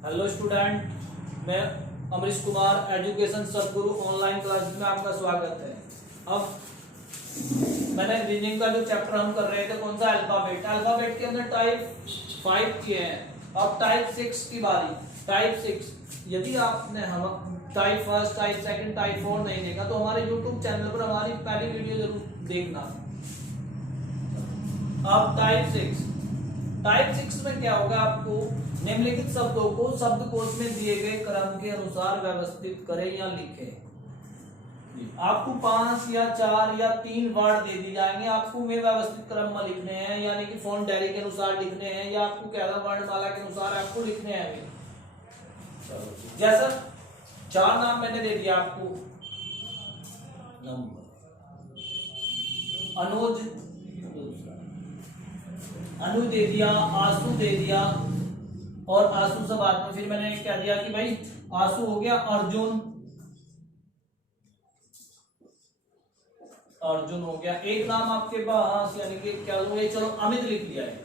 Hello student, मैं Amrish Kumar education सदगुरु online classes में आपका स्वागत है। अब मैंने रीजनिंग का जो चैप्टर हम कर रहे थे, कौन सा अल्फाबेट के अंदर टाइप 5 किए हैं। अब टाइप 6 की बारी। टाइप 6, यदि आपने हम type first, type second, type 4 नहीं देखा तो हमारे यूट्यूब चैनल पर हमारी पहली वीडियो जरूर देखना। अब टाइप 6 में क्या होगा, आपको निम्नलिखित शब्दों को शब्दकोश में दिए गए क्रम के अनुसार व्यवस्थित करें या लिखें। आपको 5 या 4 या 3 वर्ड दे दी जाएंगे, आपको वे व्यवस्थित क्रम में लिखने हैं, यानी कि फोन डायरी के अनुसार लिखने हैं, या आपको क्या वर्णमाला के अनुसार आपको लिखने हैं। जैसा 4 नाम मैंने दे दिया आपको, अनुज, अनु दे दिया, आंसू दे दिया, और आंसू से बाद में फिर मैंने क्या दिया कि भाई आंसू हो गया, अर्जुन हो गया। एक नाम आपके पास यानी कि क्या ये, चलो अमित लिख लिया है,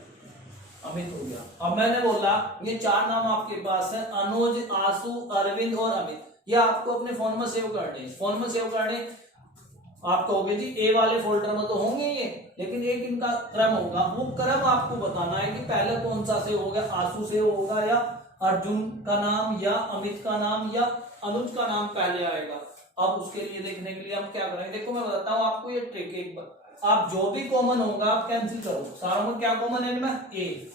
अमित हो गया। अब मैंने बोला ये 4 नाम आपके पास है, अनुज, आंसू, अरविंद और अमित। ये आपको अपने फोन में सेव करने, फोन में सेव करने। आप कहोगे जी ए वाले फोल्डर में तो होंगे ये, लेकिन एक इनका क्रम होगा, वो क्रम आपको बताना है कि पहले कौन सा सेव होगा, आंसू सेव होगा या अर्जुन का नाम या अमित का नाम या अनुज का नाम पहले आएगा। अब उसके लिए देखने के लिए हम क्या करेंगे, देखो मैं बताता हूँ आपको ये ट्रिक। एक बार आप जो भी कॉमन होगा आप कैंसिल करो, सारों में क्या कॉमन है इनमें, ए,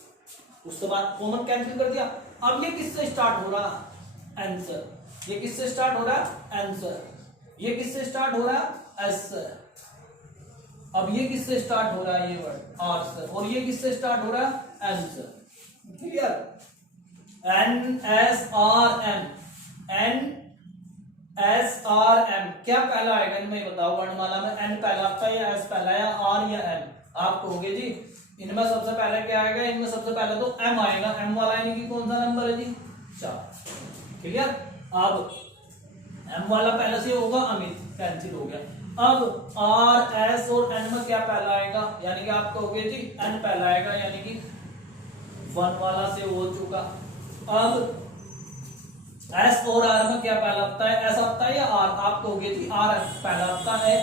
उसके बाद कॉमन कैंसिल कर दिया। अब ये किससे स्टार्ट हो रहा, आंसर। ये किससे स्टार्ट हो रहा, आंसर। ये किससे स्टार्ट हो रहा, एस। अब ये किससे स्टार्ट हो रहा है, ये वर्ड आर सर। और ये किससे स्टार्ट हो रहा है, N sir. Clear, N S R M, N S R M. क्या पहला आएगा इनमें बताओ, वर्णमाला में एन पहला आपका या एस पहला या आर या एम। आप कहोगे जी इनमें सबसे पहले क्या आएगा, इनमें सबसे पहले तो एम आएगा। एम वाला यानी कि कौन सा नंबर है जी, 4। क्लियर। अब एम वाला पहले से होगा, अमित कैंसिल हो गया। अब आर एस और एन में क्या पहला आएगा, यानी कि आप कहोगे जी एन पहला आएगा, यानी कि 1 वाला से हो चुका। अब एस और आर में क्या पहला आता है, एस आता है या आर। आप कहोगे जी आर पहला आता है,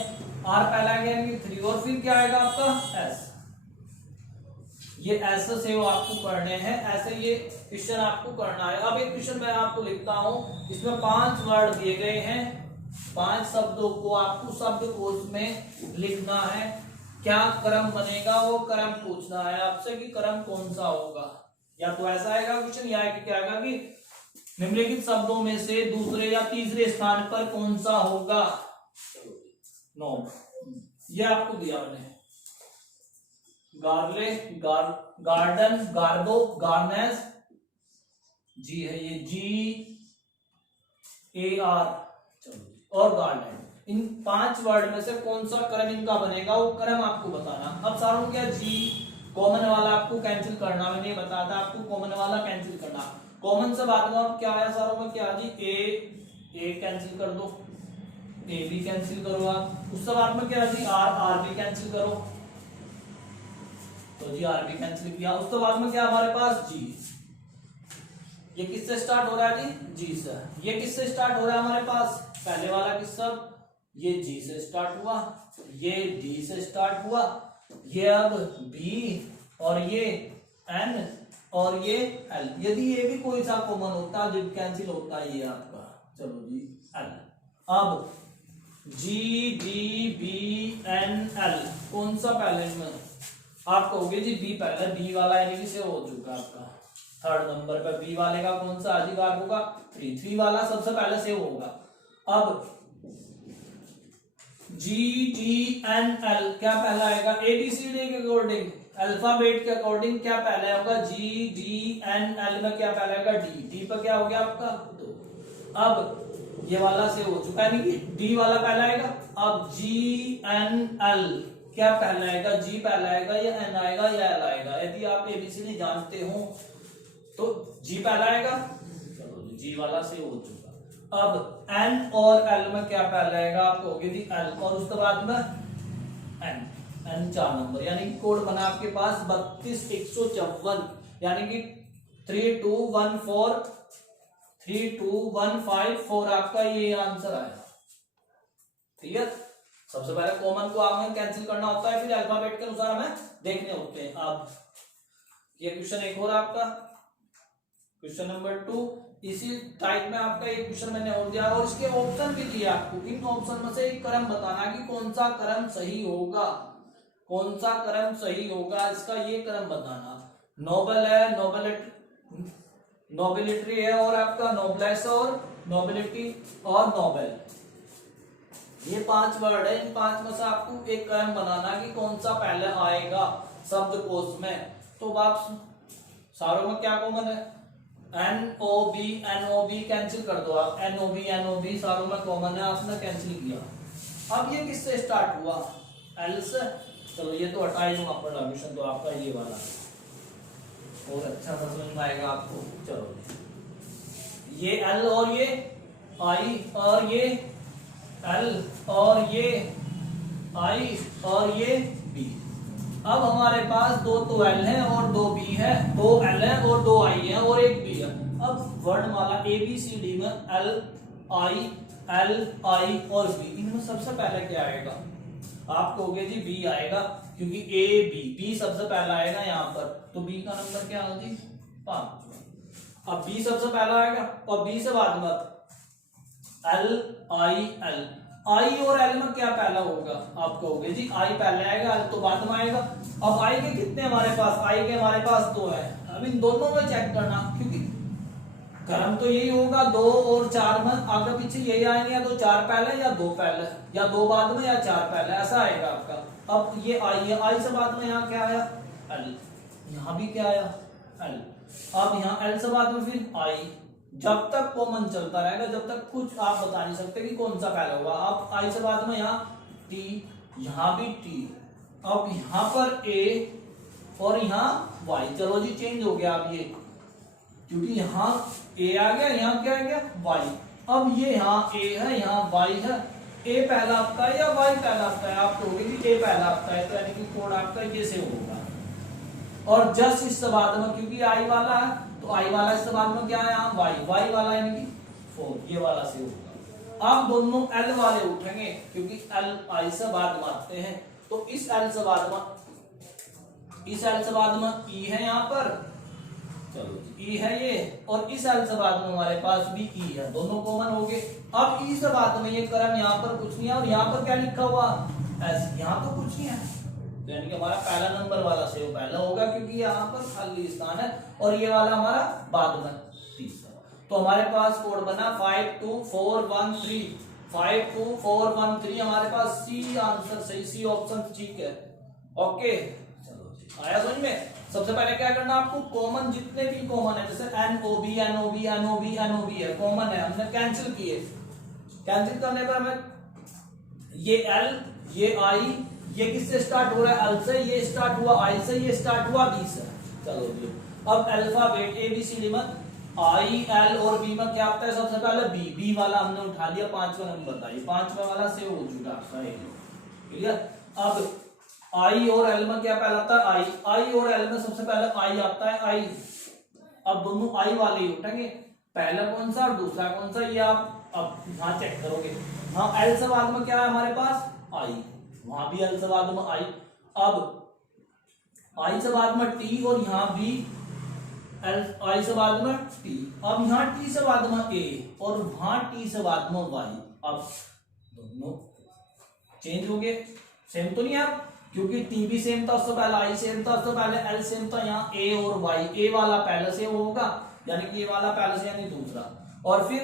आर पहला आएगा यानी कि 3, और फिर क्या आएगा आपका एस। ये ऐसे से वो आपको करने हैं, ऐसे ये क्वेश्चन आपको करना है। अब एक क्वेश्चन मैं आपको लिखता हूं, इसमें 5 वर्ड दिए गए हैं, 5 शब्दों को आपको शब्दकोश में लिखना है। क्या क्रम बनेगा वो क्रम पूछना है आपसे कि क्रम कौन सा होगा। या तो ऐसा आएगा क्वेश्चन, या क्या आएगा कि निम्नलिखित शब्दों में से दूसरे या तीसरे स्थान पर कौन सा होगा। नो, ये आपको दिया मैंने, गार्ले, गार्डन, गार्डो, गार्नेस, जी है ये, जी ए आर, और गार्डन। इन 5 वर्ड में से कौन सा क्रम इनका बनेगा वो क्रम आपको बताना। अब सारों क्या, जी कॉमन वाला आपको कैंसिल करना, मैंने बताया था आपको कॉमन वाला कैंसिल करना। कॉमन से बाद में अब क्या आया सारों में, क्या जी ए कैंसिल कर दो, ए भी कैंसिल करो आप। उसके बाद में क्या जी आर भी कैंसिल करो, तो जी आर भी कैंसिल किया। उसके बाद में क्या हमारे पास जी, ये किससे स्टार्ट हो रहा है जी से। ये किससे स्टार्ट हो रहा है हमारे पास, पहले वाला किससे, ये जी से स्टार्ट हुआ, ये डी से स्टार्ट हुआ, ये अब बी, और ये एन, और ये एल। यदि ये भी कोई सा कॉमन होता है जब कैंसिल होता है ये आपका, चलो जी एल। अब G D B N L, कौन सा पहले में, आप कहोगे जी बी पहले, बी वाला यानी कि से हो चुका आपका 3rd नंबर पर। बी वाले का कौन सा अधिकार होगा, 3 वाला सबसे पहले से होगा। अब जी डी एन एल क्या पहला आएगा, एबीसीडी के अकॉर्डिंग, अल्फाबेट के अकॉर्डिंग क्या पहले होगा, जी डी एन एल में क्या पहला आएगा, डी। डी पर क्या हो गया आपका 2। अब ये वाला से हो चुका है, डी वाला पहला आएगा। अब जी एन एल क्या पहला आएगा, जी पहला आएगा या एन आएगा या एल आएगा। यदि आप एबीसीडी जानते हो तो जी पहला आएगा, चलो जी वाला से हो चुका। अब एन और एल में क्या पहला आएगा, आप कहोगे जी एल, और उसके बाद में एन, एन 4 नंबर, यानी कि कोड बना आपके पास 32154, यानी कि 3214 32154 आपका ये आंसर आया। ठीक है, सबसे पहले कॉमन को हमें कैंसिल करना होता है, फिर अल्फाबेट के अनुसार हमें देखने होते हैं। अब ये क्वेश्चन एक और आपका क्वेश्चन नंबर 2, इसी टाइप में आपका एक क्वेश्चन मैंने और दिया और इसके ऑप्शन भी दिए आपको। इन ऑप्शन में से एक क्रम बताना कि कौन सा क्रम सही होगा, कौन सा क्रम सही होगा, इसका ये क्रम बताना। नोबल है, नोबिलिटी है, और आपका नोब्लेस और नोबिलिटी और नोबेल, ये 5 वर्ड है। इन 5 में से आपको एक क्रम बनाना कि कौन सा पहले आएगा शब्दकोश में। तो आप सारों में क्या कॉमन है, NOB कैंसिल कर दो आप, NOB सारों में कॉमन है, आपने कैंसिल किया। अब ये किससे स्टार्ट हुआ, L से। चलो ये तो हटा ही दूंगा परमिशन, तो आपका ये वाला और अच्छा समझ में आएगा आपको। चलो ये L और ये I और ये L और ये I और ये B। अब हमारे पास दो तो L है और 2 B है, 2 L है और 2 I है और एक B है। अब वर्णमाला ABCD में L I और B, इनमें सबसे पहले क्या आएगा, आप कहोगे जी B आएगा, क्योंकि B सबसे पहला आएगा यहाँ पर, तो B का नंबर क्या होगा जी 5। अब B सबसे पहला आएगा और B से बाद में L I और L में क्या पहला होगा, आप कहोगे जी I पहले आएगा, L तो बाद में आएगा। अब I के कितने हमारे पास, I के हमारे पास 2 है। अब इन दोनों में चेक करना, क्योंकि क्रम तो यही होगा 2 और 4 में, आगे पीछे यही आएंगे, या तो 4 पहले या 2 पहले, या 2 बाद में या 4 पहले, ऐसा आएगा आपका। अब ये I है, I से बाद में यहाँ क्या आया L, यहाँ भी क्या आया L। अब यहाँ L से बाद में फिर I, जब तक कॉमन चलता रहेगा, जब तक कुछ आप बता नहीं सकते कि कौन सा पहला होगा। अब I से बाद में यहाँ T, यहाँ भी T, अब यहाँ पर A और यहाँ Y। चलो जी चेंज हो गया अब ये, क्योंकि यहाँ A आ गया, यहाँ क्या आ गया Y। अब ये यहाँ A है, यहाँ Y है, A पहला आपका है या Y पहला आपका है, आप कहोगे कि A पहला आपका है, तो यानी कि कोड आपका ये से होगा। और जस्ट इससे बाद में, क्योंकि I वाला है तो I वाला इससे बाद में क्या है यहाँ Y वाला यानी कि 4, ये वाला से होगा। अब दोनों L वाले उठेंगे, क्योंकि L I से बाद में आते हैं, तो इस L से बाद में E है यहाँ पर, चलो E है ये, और इस L से बाद में हमारे पास भी E है, दोनों कॉमन हो गए। अब E से बाद में ये क्रम यहाँ पर कुछ नहीं है, और यहाँ पर क्या लिखा हुआ S, यहाँ तो कुछ नहीं है, तो यानी कि हमारा पहला नंबर वाला से वो पहला होगा, क्योंकि यहाँ पर खाली स्थान है, और ये वाला हमारा बाद में तीसरा। तो हमारे पास कोड बना 52413, 52413 हमारे पास C आंसर सही, C ऑप्शन ठीक है। ओके चलो आया समझ में। सबसे पहले क्या करना आपको, कॉमन जितने भी कॉमन है, जैसे NOB है कॉमन है, हमने कैंसिल किए। कैंसिल करने पर हमें ये L ये I, ये किससे स्टार्ट हो रहा है L से, ये स्टार्ट हुआ I से, ये स्टार्ट हुआ B से। चलो जी अब अल्फाबेट ABCD में I L और B में क्या आता है, सबसे पहले B वाला हमने उठा लिया, 5वां नंबर था ये, 5वां वाला सेव हो चुका आपका, क्लियर। अब I और L में क्या पहला आता है I और L में सबसे पहले I आता है I। अब दोनों I वाले ही उठेंगे, पहला कौन सा और दूसरा कौन सा, ये आप अब यहाँ चेक करोगे। हाँ L से बाद में क्या है हमारे पास I, वहां भी L से बाद में I। अब I से बाद में T, और यहाँ भी I से बाद में T। अब यहाँ T से बाद में A, और वहां T से बाद में Y। अब दोनों चेंज हो गए, सेम तो नहीं है, क्योंकि T भी सेम था उससे पहले, I सेम था उससे पहले, L सेम था, यहाँ A और Y, A वाला पहले से होगा, यानी कि A वाला पहले से यानी दूसरा, और फिर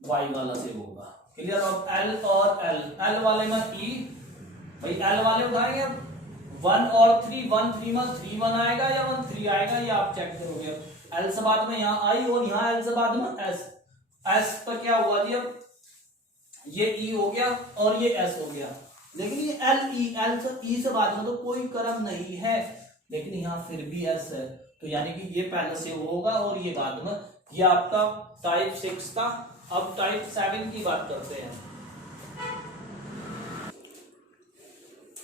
Y वाला से होगा, क्लियर। अब L और L वाले में E, भाई L वाले उठाएंगे 1 और 3, 1 3 में 3 1 आएगा या 1 3 आएगा, ये आप चेक करोगे। L से बाद में यहाँ I, और यहाँ L से बाद में S पर क्या हुआ जी, अब ये E हो गया और ये S हो गया, लेकिन ये L से E से बाद में तो कोई क्रम नहीं है, लेकिन यहाँ फिर भी S है, तो यानी कि ये पहले से होगा और ये बाद में। ये आपका टाइप 6 था। अब टाइप 7 की बात करते हैं।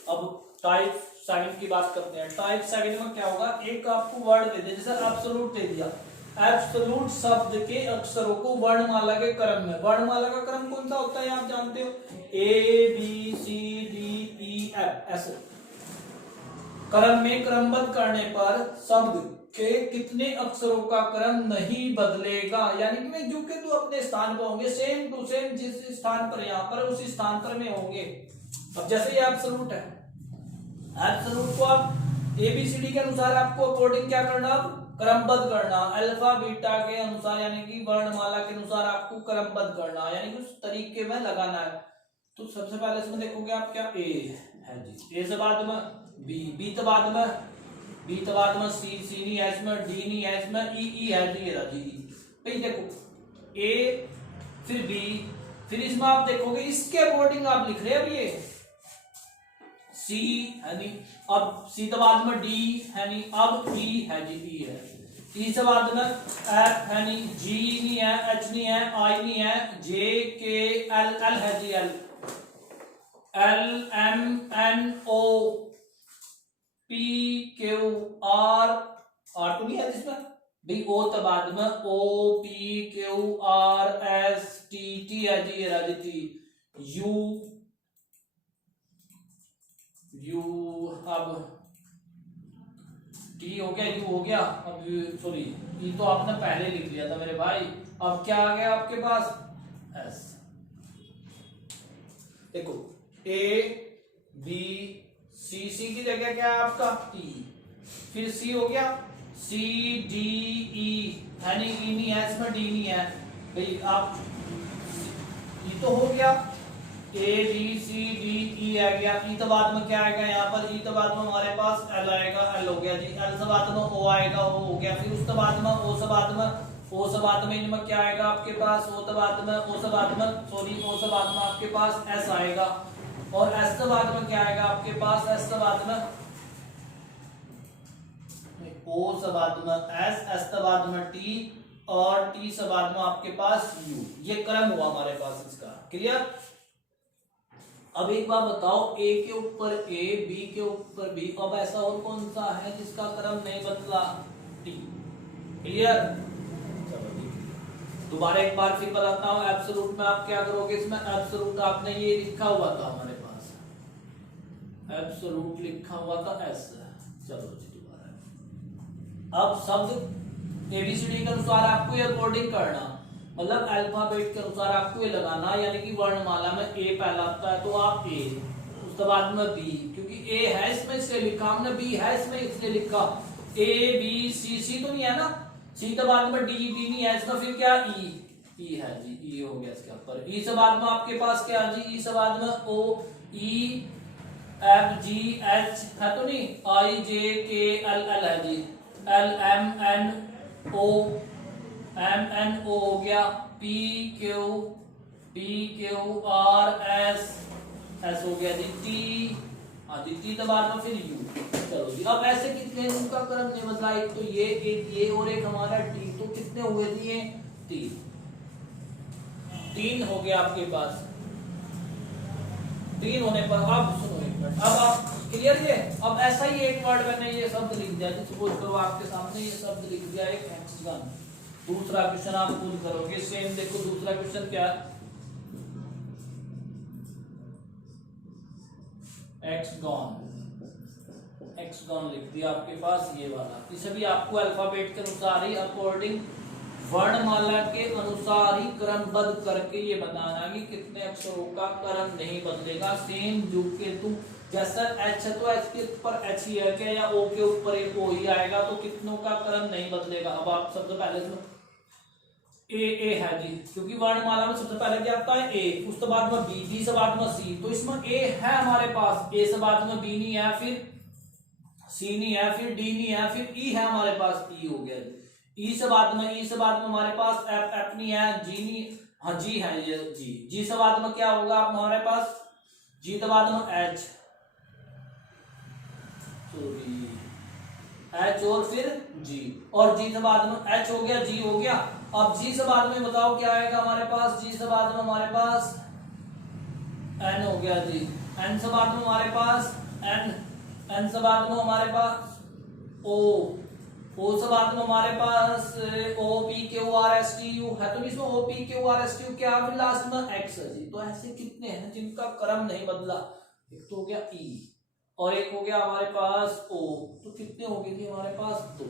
अब टाइप 7 की बात करते हैं। टाइप 7 में क्या होगा, एक आपको वर्ड दे दिया, जैसे एब्सोल्यूट दे दिया, एब्सोल्यूट शब्द के अक्षरों को वर्णमाला के क्रम में, वर्णमाला का क्रम कौन सा होता है आप जानते हो, A B C D E F, ऐसे क्रम में क्रमबद्ध करने पर शब्द के कितने अक्षरों का क्रम नहीं बदलेगा, यानी कि मैं जो के तो अपने स्थान पर होंगे, सेम टू सेम जिस स्थान पर यहाँ पर उसी स्थान पर में होंगे। अब जैसे ये एब्सोल्यूट है, एब्सोल्यूट को आप एबीसीडी के अनुसार आपको अकॉर्डिंग क्या करना, क्रमबद्ध करना, अल्फा बीटा के अनुसार यानी कि वर्णमाला के अनुसार आपको क्रमबद्ध करना, यानी कि उस तरीके में लगाना है। तो सबसे पहले इसमें देखोगे आप क्या, ए है जी, ए से बाद में बी, बी तो बाद में, बी तो बाद में सी, सी नहीं है इसमें, डी नहीं है इसमें, ई है जी, ये जी भाई देखो ए फिर बी, फिर इसमें आप देखोगे इसके अकॉर्डिंग आप लिख रहे हैं, अब ये सी है नी, अब सी तो बाद में डी है नी, अब ई है जी, ई है, ई से बाद में एफ है नी, जी नहीं है, एच नहीं है, आई नहीं है, जे के एल, एल है जी, L, L M N O P Q R, R तो नहीं है जिसमें भाई, ओ तो बाद में, O P Q R S T, T है जी, ये राजी टी, यू, यू अब टी हो गया, यू हो गया, अब सॉरी ई तो आपने पहले लिख लिया था मेरे भाई, अब क्या आ गया आपके पास, एस। देखो ए बी सी, सी की जगह क्या है आपका ई, फिर सी हो गया, सी डी ई है नहीं, ई नहीं है इसमें, डी नहीं है भाई, आप ई तो हो गया, ए बी सी डी ई आ गया, ई तो बाद में क्या आएगा यहाँ पर, ई तो बाद में हमारे पास एल आएगा, एल हो गया जी, एल से बाद में ओ आएगा, ओ हो गया, फिर उस तो बाद में ओ से बाद में, ओ से बाद में इनमें क्या आएगा आपके पास, ओ तो बाद में, ओ से बाद में सॉरी, ओ से बाद में आपके पास एस आएगा, और एस से बाद में क्या आएगा आपके पास, एस से बाद में ओ से बाद में एस, एस से बाद में टी, और टी से बाद में आपके पास यू, ये क्रम हुआ हमारे पास इसका, क्लियर। अब एक बात बताओ, ए के ऊपर ए, बी के ऊपर बी, अब ऐसा और कौन सा है जिसका क्रम नहीं बदला, टी, क्लियर। दोबारा एक बार फिर बताता हूं, एब्सोल्यूट में आप क्या करोगे, इसमें एब्सोल्यूट आपने ये लिखा हुआ था हमारे पास, एब्सोल्यूट लिखा हुआ था एस, चलो जी दोबारा, अब शब्द एबीसीडी के अनुसार आपको ये अकॉर्डिंग करना, मतलब अल्फाबेट के अनुसार आपको ये लगाना, यानी कि वर्णमाला में ए पहला आता है तो आप ए, उसके बाद में बी, क्योंकि ए है इसमें इसलिए लिखा हमने, बी है इसमें इसलिए लिखा, ए बी सी, सी तो नहीं है ना, सी के बाद में डी, डी नहीं है इसका, फिर क्या ई, ई है जी, ई हो गया इसके ऊपर, ई से बाद में आपके पास क्या जी, ई से बाद में ओ, ई एफ जी एच है तो नहीं, आई जे के एल, एल है जी, L M N O, M N O हो गया, P Q R S, S हो गया जी, टी, हाँ जी, टी तो बाद में फिर यू, चलो जी। अब ऐसे कितने उनका क्रम नहीं बदला, एक तो ये और एक हमारा टी, तो कितने हुए थे, तीन, तीन हो गया आपके पास, तीन होने पर अब सुनो एक मिनट, अब आप क्लियर ये, अब ऐसा ही एक वर्ड मैंने ये शब्द लिख दिया, सपोज करो आपके सामने ये शब्द लिख दिया, एक हेक्सागन, दूसरा क्वेश्चन आप खुद करोगे, सेम देखो दूसरा क्वेश्चन क्या, एक्सगॉन, एक्सगॉन लिख दिया आपके पास ये वाला, इसे भी आपको अल्फाबेट के अनुसार ही, अकॉर्डिंग वर्णमाला के अनुसार ही क्रमबद्ध करके ये बताना कि कितने अक्षरों का क्रम नहीं बदलेगा, सेम जो के तुम जैसा एच है तो एच के ऊपर एच ही है क्या, या ओ के ऊपर एक ओ ही आएगा, तो कितनों का क्रम नहीं बदलेगा। अब आप सबसे पहले ए है जी, क्योंकि वर्णमाला में सबसे पहले क्या आता है ए, उसके बाद में बी, बी से बाद में सी, तो इसमें ए है हमारे पास, ए से बाद में बी नहीं है, फिर सी नहीं है, फिर डी नहीं है, फिर ई है हमारे पास, ई हो गया जी, ई से बाद में हमारे पास एफ, एफ नहीं है, जी नहीं, हाँ जी है ये जी, जी से बाद में क्या होगा हमारे पास, जी के बाद में एच, सॉरी एच और फिर जी, और जी से बाद में एच हो गया, जी हो गया। अब जी से बाद में बताओ क्या आएगा हमारे पास, जी से बाद में हमारे पास एन हो गया जी, एन से बाद में हमारे पास एन, एन से बाद में हमारे पास ओ, ओ से बाद में हमारे पास O P Q R S T U है, तो इसमें O P Q R S T U क्या फिर लास्ट में एक्स है जी। तो ऐसे कितने हैं जिनका क्रम नहीं बदला? एक तो हो गया ई और एक हो गया हमारे पास ओ, तो कितने हो गए थे हमारे पास? दो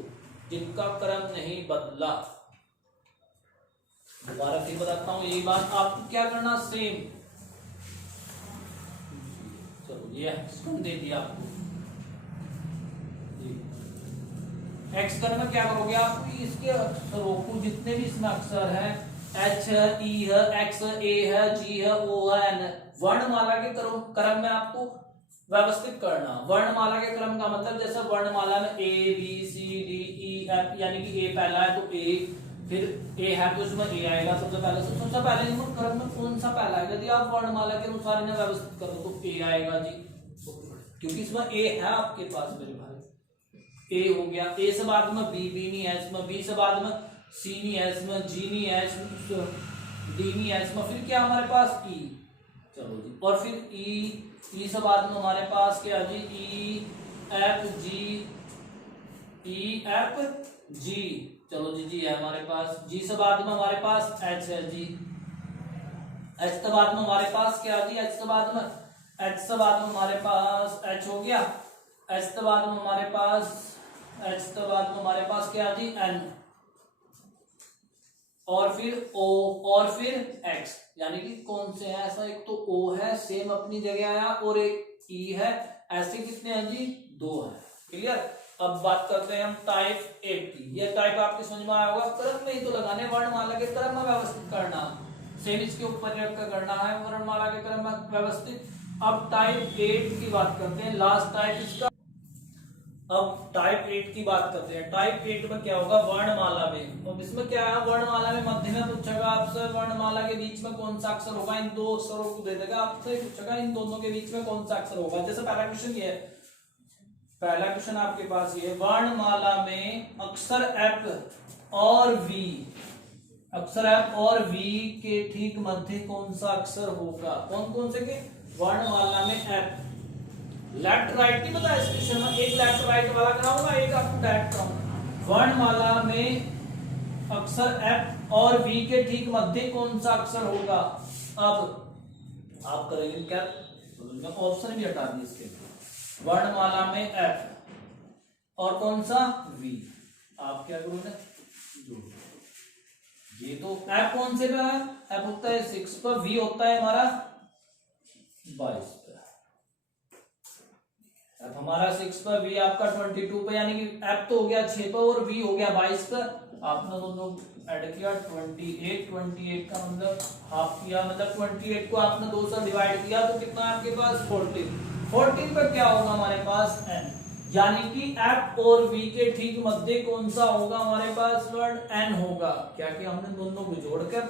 जिनका क्रम नहीं बदला। दोबारा फिर बताता हूं यही बात, आपको क्या करना सेम। चलो ये दे दिया आपको एक्स करना, क्या करोगे आप? इसके अक्षरों को जितने भी इसमें अक्षर है, एच है, ई है, एक्स है, ए है, जी है, ओ है, एन है, वर्णमाला के क्रम में आपको व्यवस्थित करना। वर्णमाला के क्रम का मतलब जैसे वर्णमाला में A B C D E F, यानी कि ए पहला है तो ए, फिर ए है तो उसमें ए आएगा सबसे पहले। सबसे पहले इनको क्रम में कौन सा पहला है? यदि आप वर्णमाला के अनुसार इन्हें व्यवस्थित करो तो ए आएगा जी, क्योंकि इसमें ए है आपके पास मेरे भाई। ए हो गया, ए से बाद में बी, बी नहीं है इसमें, बी से बाद में सी नहीं है इसमें, जी नहीं है इसमें, डी नहीं है इसमें, फिर क्या हमारे पास ई। चलो जी, और फिर ई से बाद में हमारे पास क्या जी? E F G, E F G. चलो जी, जी है हमारे पास। जी से बाद में हमारे पास एच है जी, एच से बाद में हमारे पास क्या जी? एच से बाद में, एच से बाद में हमारे पास एच हो गया, एच से बाद में हमारे पास, एच के बाद में हमारे पास क्या जी? एन, और फिर ओ, और फिर एक्स, यानी कि कौन से हैं ऐसा? एक तो ओ है सेम अपनी जगह आया, और एक ई है। ऐसे कितने हैं जी? दो है। क्लियर? अब बात करते हैं हम टाइप 8 की। ये टाइप आपके समझ में आया होगा, क्रम में ही तो लगाने, वर्णमाला के क्रम में व्यवस्थित करना, सेम इसके ऊपर करना है, वर्णमाला के क्रम में व्यवस्थित। अब टाइप 8 की बात करते हैं, लास्ट टाइप इसका। अब टाइप 8 की बात करते हैं। टाइप 8 में क्या होगा? वर्णमाला में। अब इसमें क्या है? वर्णमाला में मध्य में पूछेगा आपसे, वर्णमाला के बीच में कौन सा अक्षर होगा? इन दो अक्षरों को दे देगा आपसे, पूछेगा इन दोनों के बीच में कौन सा अक्षर होगा। जैसे पहला क्वेश्चन ये है, पहला क्वेश्चन आपके पास ये, वर्णमाला में अक्षर एफ और वी, अक्षर एफ और वी के ठीक मध्य कौन सा अक्षर होगा? कौन कौन से के? वर्णमाला में एफ, लेफ्ट राइट नहीं पता इस क्वेश्चन में, एक लेफ्ट राइट वाला कराऊंगा, एक आपको डायरेक्ट कराऊंगा। वर्णमाला में अक्षर एफ और वी के ठीक मध्य कौन सा अक्षर होगा? अब आप करेंगे क्या? ऑप्शन भी हटा दिए इसके। वर्णमाला में एफ और कौन सा? वी। आप क्या करोगे? ये तो एफ कौन से पे है? एफ होता है 6 पर, वी होता है हमारा 22 पे। एफ हमारा 6 पर, वी आपका 22 पे, यानी कि एफ तो हो गया 6 पर और वी हो गया 22 पर। आपने दोनों ऐड किया 28, 28 का मतलब हाफ किया, मतलब 28 को आपने 2 से डिवाइड किया तो कितना है आपके पास? 14। 14 पर क्या होगा हमारे पास? एन, यानी कि एफ और वी के ठीक मध्य कौन सा होगा हमारे पास? वर्ड एन होगा। क्या कि हमने दोनों को जोड़कर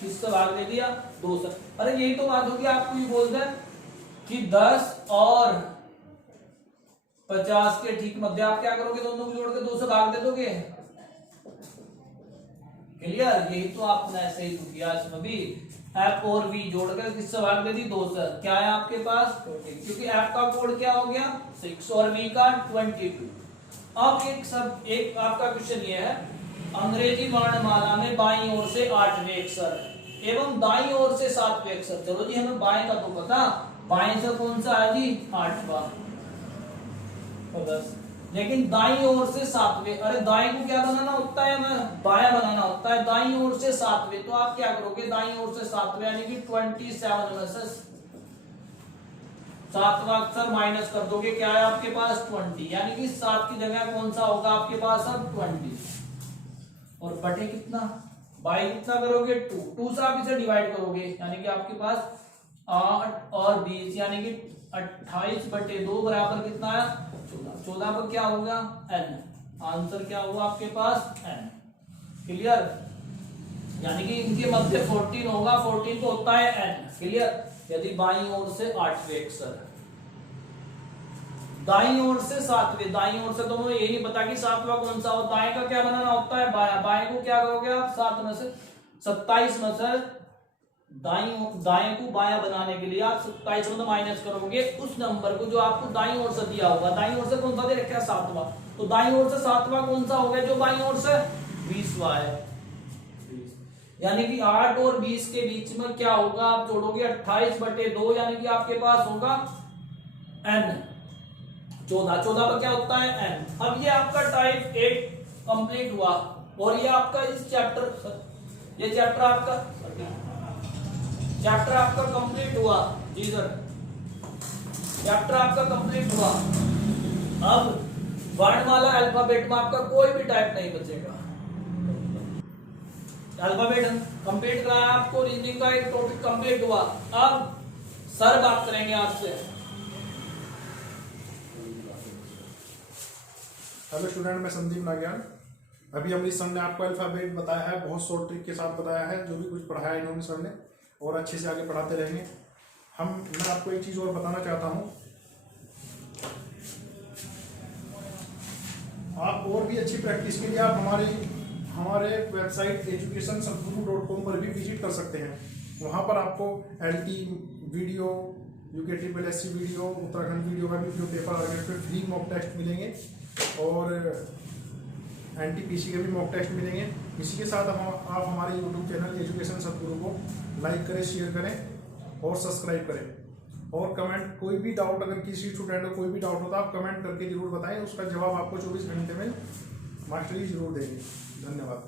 किससे भाग दे दिया? 2 से। अरे यही तो बात होगी, आपको ये बोलते हैं कि 10 और 50 के ठीक मध्य आप क्या करोगे? दोनों को जोड़ के 2 से भाग दे दोगे। क्लियर? यही तो आपने ऐसे ही किया इसमें भी, एफ और वी जोड़कर किससे भाग दे दी? 2 से। क्या है आपके पास? 20, क्योंकि एफ का कोड क्या हो गया? 6 और वी का 22। अब एक आपका क्वेश्चन ये है, अंग्रेजी वर्णमाला में बाईं ओर से 8वें अक्षर एवं दाईं ओर से 7वें अक्षर। चलो जी, हमें बाएं का तो पता, बाएं से कौन सा है जी? 8वां, 10, लेकिन दाईं ओर से 7वें। अरे दाएं को क्या बनाना होता है? हमें बायां बनाना होता है। दाईं ओर से 7वें, तो आप क्या करोगे? दाईं ओर से 7वें यानी कि 27 में से 7वां अक्षर माइनस कर दोगे, क्या है आपके पास? 20, यानी कि 7 की जगह कौन सा होगा आपके पास अब? 20। और बटे कितना? बाई कितना करोगे? 2 से आप इसे डिवाइड करोगे, यानी कि आपके पास 8 और 20, यानी कि 28/2 बराबर कितना है? 14। 14 पर क्या होगा? n। आंसर क्या हुआ आपके पास? n। क्लियर? यानी कि इनके मध्य 14 होगा, 14 को होता है n। क्लियर? यदि बाईं ओर से 8वें अक्षर, दाईं ओर से 7वें, दाईं ओर से तो मुझे ये नहीं पता कि 7वां कौन सा होता है। दाएं का क्या बनाना होता है? बायां। बाएं को क्या करोगे आप? 7 में से 27 में से दाएं को बायां बनाने के लिए आप 27 में माइनस करोगे उस नंबर को जो आपको दाईं ओर से दिया होगा। दाईं ओर से कौन सा दे रखा है 7वां, तो दाईं ओर से 7वां कौन सा होगा जो बाईं ओर से 20वां है। यानी कि 8 और 20 के बीच में क्या होगा, आप जोड़ोगे 28/2, यानी कि आपके पास होगा n 14। 14 पर क्या होता है n। अब ये आपका टाइप 8 कंप्लीट हुआ और ये आपका इस चैप्टर, ये चैप्टर आपका कंप्लीट हुआ जी सर, चैप्टर आपका कंप्लीट हुआ। अब वर्णमाला अल्फाबेट में आपका कोई भी टाइप नहीं बचेगा। अल्फाबेट कंप्लीट कराया आपको, रीजनिंग का एक टॉपिक कंप्लीट हुआ। अब सर बात करेंगे आपसे। हेलो स्टूडेंट, मैं संदीप नागियान। अभी अमरीश सर ने आपको अल्फाबेट बताया है, बहुत शॉर्ट ट्रिक के साथ बताया है। जो भी कुछ पढ़ाया इन्होंने सर ने, और अच्छे से आगे पढ़ाते रहेंगे। मैं आपको एक चीज़ और बताना चाहता हूँ, आप और भी अच्छी प्रैक्टिस के लिए आप हमारे वेबसाइट educationsatguru.com पर भी विजिट कर सकते हैं। वहाँ पर आपको LT video, UKSSC video, Uttarakhand video का भी जो पेपर आ गया, फ्री मॉक टेस्ट मिलेंगे और NTPC के भी मॉक टेस्ट मिलेंगे। इसी के साथ आप हमारे YouTube चैनल एजुकेशन सतगुरु को लाइक करें, शेयर करें और सब्सक्राइब करें। और कमेंट, कोई भी डाउट, अगर किसी स्टूडेंट को कोई भी डाउट होता है आप कमेंट करके जरूर बताएं, उसका जवाब आपको 24 घंटे में मास्टरी जरूर देंगे। धन्यवाद।